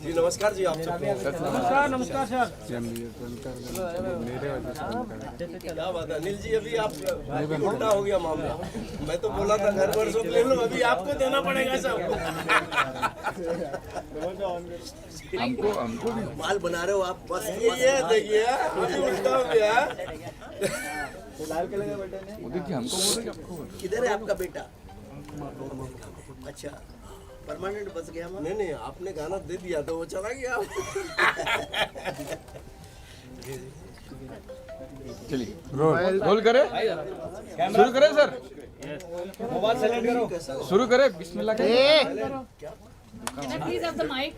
जी नमस्कार जी, आप सबको नमस्कार नमस्कार सर। क्या बात है अनिल जी, अभी आप उल्टा हो गया मामला। मैं तो बोला था घर पर सब ले लो, अभी आपको देना पड़ेगा सब। हमको हमको भी माल बना रहे हो आप, बस ये देखिए अभी उल्टा हो गया। वो देखिए हमको बोल रहे आपको बोल किधर है आपका बेटा? अच्छा परमानेंट बस गया? नहीं नहीं, आपने गाना दे दिया तो वो चला गया। चलिए रोल करे शुरू करें सर मोबाइल सेलेक्ट करो। शुरू करें बिस्मिल्लाह के Can I please have the mic?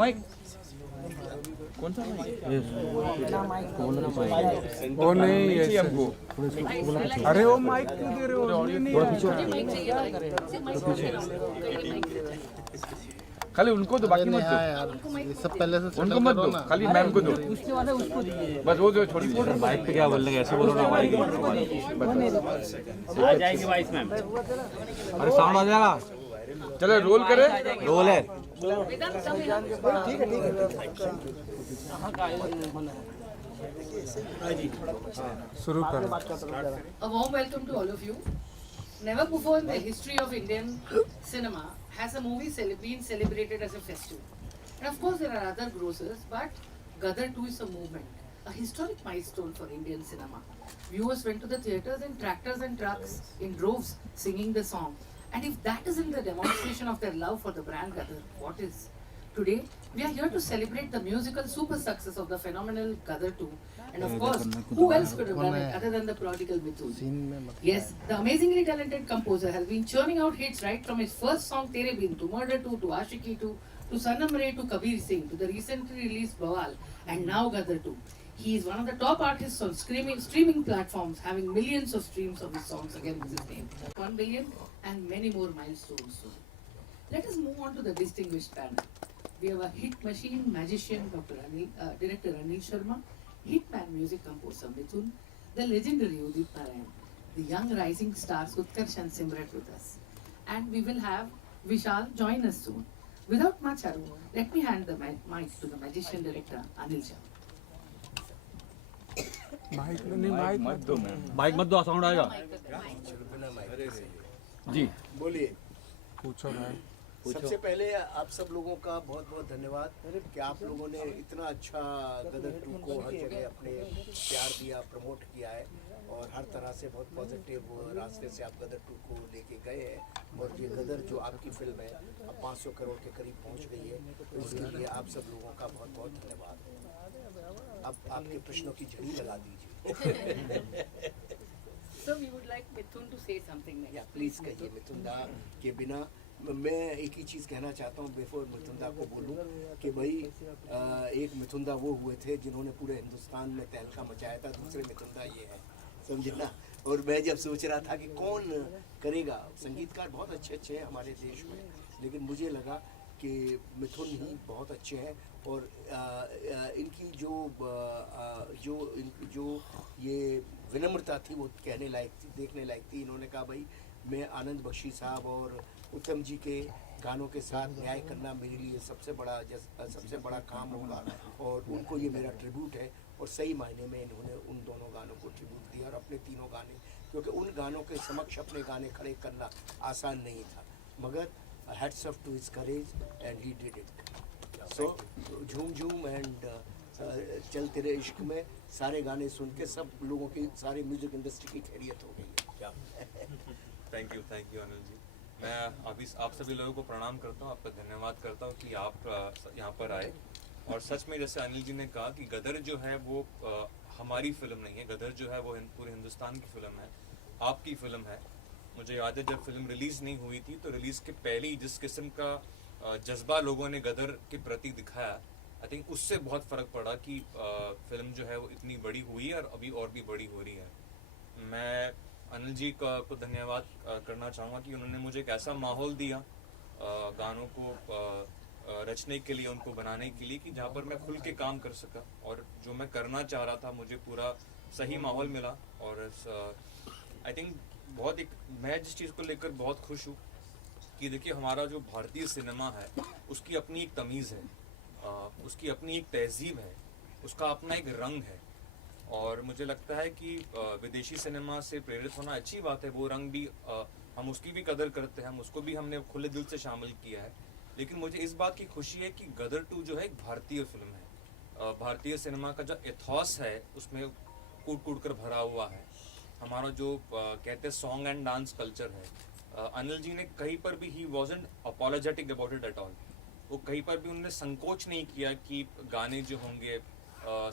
Mic कौन सा माइक वो नहीं चाहिए हमको अरे वो माइक क्यों दे रहे हो ऑडियो नहीं मुझे mic चाहिए था। सिर्फ mic चाहिए था। mic चाहिए था। खाली उनको तो बाकी मत दो सब पहले से उनको मत दो खाली मैम को दो बस वो जो छोड़ दीजिए माइक पे क्या बोल रहे हैं ऐसे बोलो ना माइक आ जाएगी वाइस मैम अरे साउंड आ जाएगा चलो रोल करें रोल है वेदांत come here. शुरू करो A warm welcome to all of you. Never before in the history of Indian cinema has a movie been celebrated as a festival. And of course there are other grossers, but Gadar 2 is a movement, a historic milestone for Indian cinema. Viewers went to the theatres in tractors and trucks, in droves, singing the song. And if that isn't the demonstration of their love for the brand Gadar, what is? Today, we are here to celebrate the musical super success of the phenomenal Gadar 2. And of course, who else could have done it other than the prodigal Mithun? Yes, the amazingly talented composer has been churning out hits right from his first song Tere Bin to Murder 2 to Ashiki 2 to Sanam Re to Kabir Singh to the recently released Bawal and now Gadar 2. He is one of the top artists on streaming platforms, having millions of streams of his songs again with his name. 1 billion and many more milestones soon. Let us move on to the distinguished panel. We have a hit machine magician, Director Anil Sharma, hitman music composer Mithun, the legendary Udit Narayan, the young rising stars Utkarsh and Simrat with us. And we will have Vishal join us soon. Without much ado, let me hand the mic to the magician director Anil Sharma. Mic नहीं mic मत दो ma'am mic मत दो sound आएगा जी बोलिए। पूछो भाई सबसे पहले आप सब लोगों का बहुत बहुत धन्यवाद कि आप लोगों ने इतना अच्छा गदर 2 को हर जगह अपने प्यार दिया, प्रमोट किया है और हर तरह से बहुत पॉजिटिव रास्ते से आप गदर 2 को लेके गए हैं। और ये गदर जो आपकी फिल्म है अब 500 करोड़ के करीब पहुंच गई है, तो इसके लिए आप सब लोगों का बहुत बहुत धन्यवाद। अब आपके प्रश्नों की झड़ी लगा दीजिए। So we would like Mithun to say something next. या प्लीज कहिए। मिथुनदा के बिना मैं एक ही चीज़ कहना चाहता हूँ बिफोर मिथुनदा को बोलूँ कि भाई एक मिथुनदा वो हुए थे जिन्होंने पूरे हिंदुस्तान में तहलका मचाया था, दूसरे मिथुनदा ये है, समझे ना। और मैं जब सोच रहा था कि कौन करेगा, संगीतकार बहुत अच्छे अच्छे हैं हमारे देश में, लेकिन मुझे लगा कि मिथुन ही बहुत अच्छे हैं। और इनकी जो ये विनम्रता थी वो कहने लायक थी, देखने लायक थी। इन्होंने कहा भाई मैं आनंद बख्शी साहब और उत्तम जी के गानों के साथ न्याय करना मेरे लिए सबसे बड़ा काम होगा और उनको ये मेरा ट्रिब्यूट है। और सही मायने में इन्होंने उन दोनों गानों को ट्रिब्यूट दिया और अपने तीनों गाने, क्योंकि उन गानों के समक्ष अपने गाने खड़े करना आसान नहीं था, मगर hats off to his courage and he did it. So Jhoom Jhoom and चल तेरे इश्क में सारे गाने सुन के सब लोगों की, सारी म्यूजिक इंडस्ट्री की खैरियत हो गई है। Thank you Anil ji. मैं आप सभी लोगों को प्रणाम करता हूँ, आपका धन्यवाद करता हूँ कि आप यहाँ पर आए। और सच में जैसे अनिल जी ने कहा कि गदर जो है वो हमारी फिल्म नहीं है, गदर जो है वो पूरे हिंदुस्तान की फिल्म है, आपकी फिल्म है। मुझे याद है जब फिल्म रिलीज़ नहीं हुई थी तो रिलीज़ के पहले ही जिस किस्म का जज्बा लोगों ने गदर के प्रति दिखाया, आई थिंक उससे बहुत फ़र्क पड़ा कि फिल्म जो है वो इतनी बड़ी हुई है और अभी और भी बड़ी हो रही है। मैं अनिल जी को धन्यवाद करना चाहूँगा कि उन्होंने मुझे एक ऐसा माहौल दिया गानों को रचने के लिए, उनको बनाने के लिए, कि जहाँ पर मैं खुल के काम कर सका और जो मैं करना चाह रहा था मुझे पूरा सही माहौल मिला। और आई थिंक मैं जिस चीज़ को लेकर बहुत खुश हूँ कि देखिए हमारा जो भारतीय सिनेमा है उसकी अपनी एक तमीज़ है, उसकी अपनी एक तहजीब है, उसका अपना एक रंग है। और मुझे लगता है कि विदेशी सिनेमा से प्रेरित होना अच्छी बात है, वो रंग भी हम उसकी भी कदर करते हैं, हम उसको भी हमने खुले दिल से शामिल किया है। लेकिन मुझे इस बात की खुशी है कि गदर 2 जो है एक भारतीय फिल्म है। भारतीय सिनेमा का जो एथॉस है उसमें कूट कूट कर भरा हुआ है। हमारा जो कहते हैं सॉन्ग एंड डांस कल्चर है, अनिल जी ने कहीं पर भी he wasn't apologetic about it at all. वो कहीं पर भी उन्होंने संकोच नहीं किया कि गाने जो होंगे,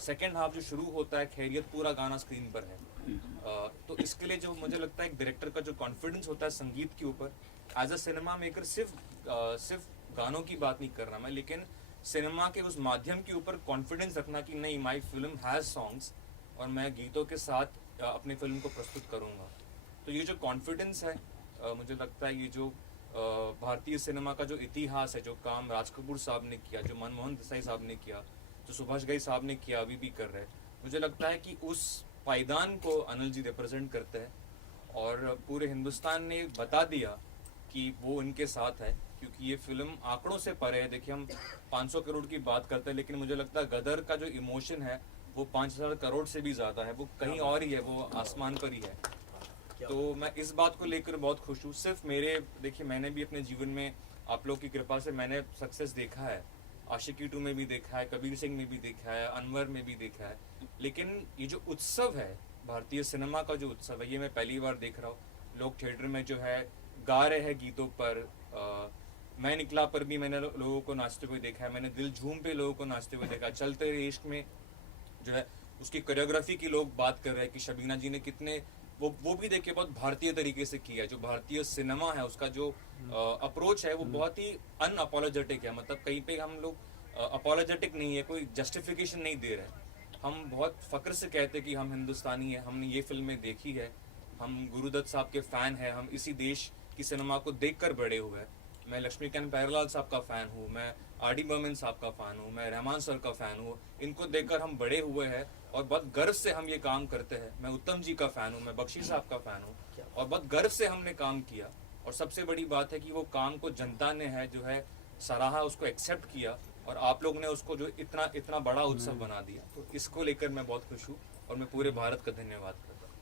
सेकेंड हाफ जो शुरू होता है खैरियत पूरा गाना स्क्रीन पर है। तो इसके लिए जो मुझे लगता है एक डायरेक्टर का जो कॉन्फिडेंस होता है संगीत के ऊपर, एज अ सिनेमा मेकर सिर्फ गानों की बात नहीं कर रहा मैं, लेकिन सिनेमा के उस माध्यम के ऊपर कॉन्फिडेंस रखना कि नहीं, माई फिल्म हैज़ सॉन्ग्स और मैं गीतों के साथ अपनी फिल्म को प्रस्तुत करूँगा। तो ये जो कॉन्फिडेंस है, मुझे लगता है ये जो भारतीय सिनेमा का जो इतिहास है, जो काम राज कपूर साहब ने किया, जो मनमोहन देसाई साहब ने किया, जो सुभाष घई साहब ने किया, अभी भी कर रहे हैं, मुझे लगता है कि उस पायदान को अनिल जी रिप्रेजेंट करते हैं। और पूरे हिंदुस्तान ने बता दिया कि वो इनके साथ है, क्योंकि ये फिल्म आंकड़ों से परे है। देखिए हम 500 करोड़ की बात करते हैं, लेकिन मुझे लगता है गदर का जो इमोशन है वो 5000 करोड़ से भी ज़्यादा है, वो कहीं और ही है, वो आसमान पर ही है। तो मैं इस बात को लेकर बहुत खुश हूँ। सिर्फ मेरे, देखिए मैंने भी अपने जीवन में आप लोग की कृपा से मैंने सक्सेस देखा है, आशिकी 2 में भी देखा है, कबीर सिंह में भी देखा है, अनवर में भी देखा है, लेकिन ये जो उत्सव है, भारतीय सिनेमा का जो उत्सव है, ये मैं पहली बार देख रहा हूँ। लोग थिएटर में जो है गा रहे हैं गीतों पर, मैं निकला पर भी मैंने लोगों को नाचते हुए देखा है, मैंने दिल झूम पे लोगों को नाचते हुए देखा। चलते रहे इश्क में जो है उसकी कोरियोग्राफी की लोग बात कर रहे हैं कि शबीना जी ने कितने वो भी देखिए बहुत भारतीय तरीके से किया है। जो भारतीय सिनेमा है उसका जो अप्रोच है वो बहुत ही अनअपोलोजेटिक है, मतलब कहीं पे हम लोग अपोलोजेटिक नहीं है, कोई जस्टिफिकेशन नहीं दे रहे हैं। हम बहुत फ़ख्र से कहते हैं कि हम हिंदुस्तानी हैं, हमने ये फिल्में देखी है, हम गुरुदत्त साहब के फ़ैन हैं, हम इसी देश की सिनेमा को देखकर बड़े हुए हैं। मैं लक्ष्मीकांत प्यारेलाल साहब का फ़ैन हूँ, मैं आर डी बर्मन साहब का फ़ैन हूँ, मैं रहमान सर का फ़ैन हूँ। इनको देखकर हम बड़े हुए हैं और बहुत गर्व से हम ये काम करते हैं। मैं उत्तम जी का फ़ैन हूँ, मैं बख्शी साहब का फ़ैन हूँ और बहुत गर्व से हमने काम किया। और सबसे बड़ी बात है कि वो काम को जनता ने है जो है सराहा, उसको एक्सेप्ट किया और आप लोग ने उसको जो इतना बड़ा उत्सव बना दिया। तो इसको लेकर मैं बहुत खुश हूँ और मैं पूरे भारत का धन्यवाद करता हूँ।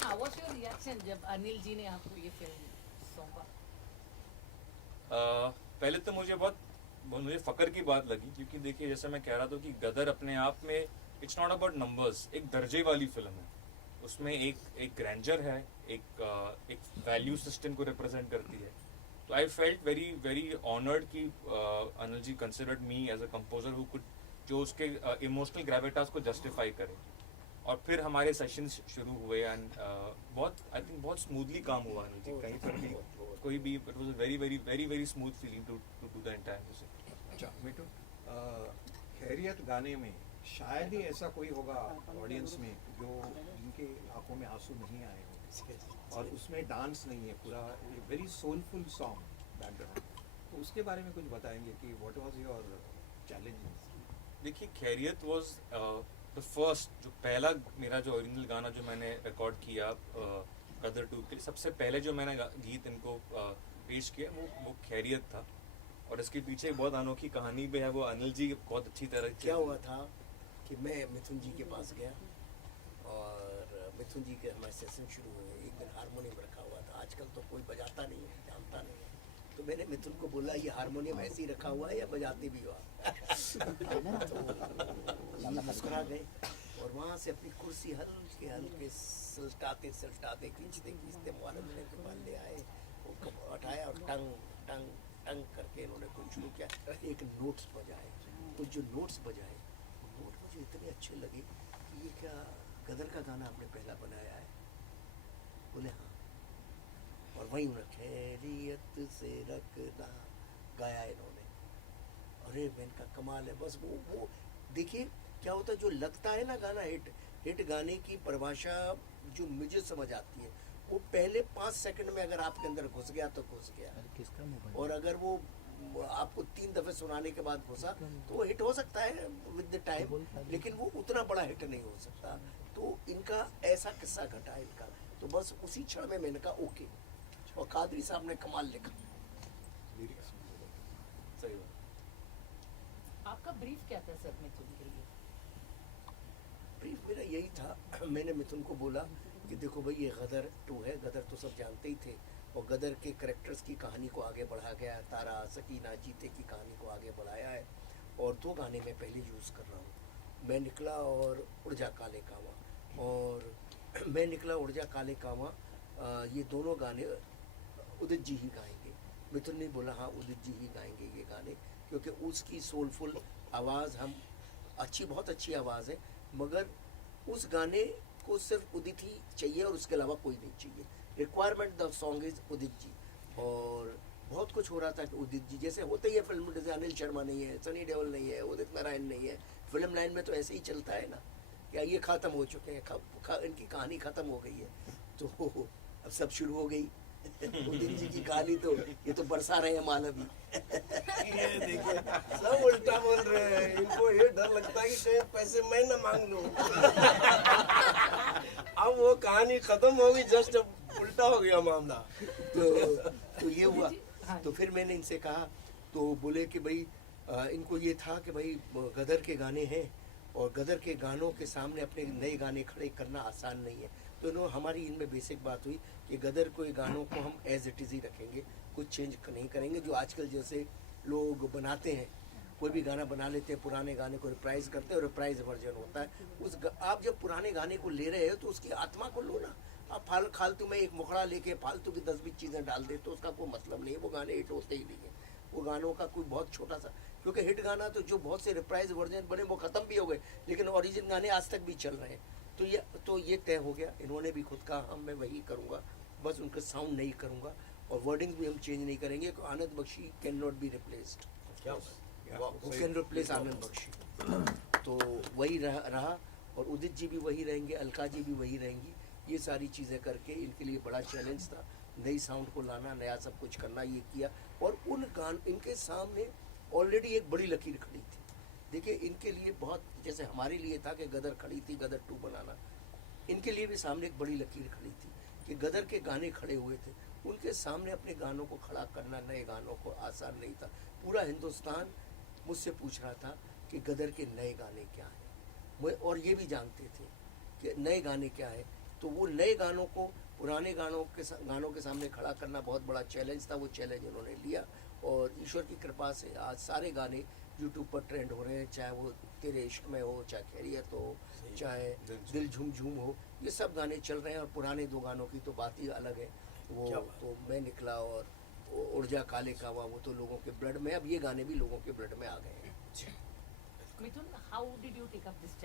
How was your reaction जब अनिल जी ने आपको ये फिल्म सौंपा? पहले तो मुझे मुझे फ़ख्र की बात लगी, क्योंकि देखिए जैसे मैं कह रहा था कि गदर अपने आप में इट्स नॉट अबाउट नंबर्स, एक दर्जे वाली फिल्म है। उसमें एक ग्रैंडर है, एक वैल्यू सिस्टम को रिप्रेजेंट करती है। तो I felt very very honoured कि Anil ji considered me as a composer who could, जो उसके इमोशनल ग्रेविटास को जस्टिफाई करे। और फिर हमारे सेशंस शुरू हुए एंड आई थिंक बहुत स्मूथली काम हुआ अनिल जी, कहीं पर भी कोई भी, it was a very very very very smooth feeling to do the entire music. अच्छा मिठू, खैरियत गाने में शायद ही ऐसा कोई होगा ऑडियंस में जो जिनके आंखों में आंसू नहीं आए हो, और उसमें डांस नहीं है, पूरा वेरी सोलफुल सॉन्ग बैकग्राउंड। तो उसके बारे में कुछ बताएंगे कि व्हाट वाज योर चैलेंजेस? देखिए खैरियत वाज द फर्स्ट, जो पहला मेरा जो ओरिजिनल गाना जो मैंने रिकॉर्ड किया गदर 2 के लिए, सबसे पहले जो मैंने गीत इनको पेश किया वो खैरियत था। और इसके पीछे एक बहुत अनोखी कहानी भी है, वो अनिल जी बहुत अच्छी तरह क्या हुआ था कि मैं मिथुन जी के पास गया और मिथुन जी के हमारे सेशन शुरू हुए। एक दिन हारमोनियम रखा हुआ था, आजकल तो कोई बजाता नहीं है, जानता नहीं है। तो मैंने मिथुन को बोला ये हारमोनियम ऐसे ही रखा हुआ है या बजाते भी हो? तो मुस्कुरा गए और वहाँ से अपनी कुर्सी हल्के हल्के सलटाते सलटाते खींचते खींचते मुआलम ने के पास ले आए, वो उठाया और टंग टंग टंग करके इन्होंने कुछ शुरू किया। एक नोट्स बजाए, कुछ जो नोट्स बजाए नोट मुझे इतने अच्छे लगे कि ये क्या गदर का गाना आपने पहला बनाया है? बोले हाँ। और वहीं उन्होंने खैरियत से रखना गाया इन्होंने। अरे मैंने का कमाल है। बस वो देखिए क्या होता है, जो लगता है ना गाना हिट गाने की परिभाषा जो मुझे समझ आती है, वो पहले 5 सेकंड में अगर आपके अंदर घुस गया तो घुस गया, और अगर वो आपको 3 दफे सुनाने के बाद घुसा तो वो हिट हो सकता है विद द टाइम, लेकिन वो उतना बड़ा हिट नहीं हो सकता। तो इनका ऐसा किस्सा घटा है इनका, तो बस उसी क्षण में मैंने कहा ओके। और कादरी साहब ने कमाल लिखा। सही बात। आपका ब्रीफ क्या था सर मिथुन के लिए? ब्रीफ मेरा यही था, मैंने मिथुन को बोला कि देखो भाई ये गदर 2 है, गदर तो सब जानते ही थे, और गदर के कैरेक्टर्स की कहानी को आगे बढ़ा गया है, तारा सकीना जीते की कहानी को आगे बढ़ाया है, और 2 गाने मैं पहले यूज़ कर रहा हूँ, मैं निकला और उड़ जा काले कावा, और मैं निकला उड़ जा काले कावा, ये दोनों गाने उदित जी ही गाएंगे। मिथुन ने बोला हाँ उदित जी ही गाएंगे ये गाने, क्योंकि उसकी सोलफुल आवाज़ हम बहुत अच्छी आवाज़ है, मगर उस गाने को सिर्फ उदित ही चाहिए और उसके अलावा कोई नहीं चाहिए। Requirement the song is Udit ji. और बहुत कुछ हो रहा था कि उदित जी जैसे होते ही है फिल्म, जैसे अनिल शर्मा नहीं है, सनी देओल नहीं है, उदित नारायण नहीं है, फिल्म लाइन में तो ऐसे ही चलता है ना, क्या ये ख़त्म हो चुके हैं, इनकी कहानी ख़त्म हो गई है, तो अब सब शुरू हो गई उदित जी की कहानी, तो ये तो बरसा रहे हैं माल अभी। ये देखिए सब उल्टा बोल रहे हैं, इनको ये डर लगता है कि कहीं पैसे मैं ना मांग लूं। अब वो कहानी खत्म हो गई, जस्ट अब उल्टा हो गया मामला। तो ये हुआ, तो फिर मैंने इनसे कहा, तो बोले कि भाई इनको ये था कि भाई गदर के गाने हैं और गदर के गानों के सामने अपने नए गाने खड़े करना आसान नहीं है, तो इन्होंने हमारी इनमें बेसिक बात हुई कि गदर के गानों को हम एज इट इज़ ही रखेंगे, कुछ चेंज नहीं करेंगे। जो आजकल जैसे लोग बनाते हैं, कोई भी गाना बना लेते हैं, पुराने गाने को रिप्राइज करते हैं और रिप्राइज वर्जन होता है। आप जब पुराने गाने को ले रहे हो तो उसकी आत्मा को लो ना, आप फालतू में एक मुखड़ा लेके फालतू की 10-20 चीज़ें डाल दे तो उसका कोई मतलब नहीं है, वो गाने हिट होते ही नहीं है। वो गानों का कोई बहुत छोटा सा, क्योंकि हिट गाना तो जो बहुत से रिप्राइज वर्जन बने वो ख़त्म भी हो गए, लेकिन ओरिजिनल गाने आज तक भी चल रहे हैं। तो ये तय हो गया, इन्होंने भी खुद कहा मैं वही करूँगा, बस उनका साउंड नहीं करूँगा और वर्डिंग भी हम चेंज नहीं करेंगे। Anand Bakshi can not be replaced, वो कैन रिप्लेस आनंद बख्शी, तो वही रहा और उदित जी भी वही रहेंगे, अलका जी भी वही रहेंगी। ये सारी चीज़ें करके इनके लिए बड़ा चैलेंज था, नई साउंड को लाना, नया सब कुछ करना, ये किया। और इनके सामने ऑलरेडी एक बड़ी लकीर खड़ी थी। देखिए इनके लिए बहुत, जैसे हमारे लिए था कि गदर खड़ी थी, गदर 2 बनाना, इनके लिए भी सामने एक बड़ी लकीर खड़ी थी कि गदर के गाने खड़े हुए थे, उनके सामने अपने गानों को खड़ा करना, नए गानों को आसान नहीं था। पूरा हिंदुस्तान मुझसे पूछ रहा था कि गदर के नए गाने क्या हैं, और ये भी जानते थे कि नए गाने क्या है। तो वो नए गानों को पुराने गानों के सामने खड़ा करना बहुत बड़ा चैलेंज था। वो चैलेंज उन्होंने लिया और ईश्वर की कृपा से आज सारे गाने यूट्यूब पर ट्रेंड हो रहे हैं, चाहे वो तेरे इश्क में हो, चाहे खैरियत हो, चाहे दिल झूम झूम हो, ये सब गाने चल रहे हैं। और पुराने 2 गानों की तो बात ही अलग है, वो तो मैं निकला और उड़ जा काले कावा, वो तो लोगों के ब्लड में, अब ये गाने भी लोगों के ब्लड में आ गए हैं। Mithun, how did you take up this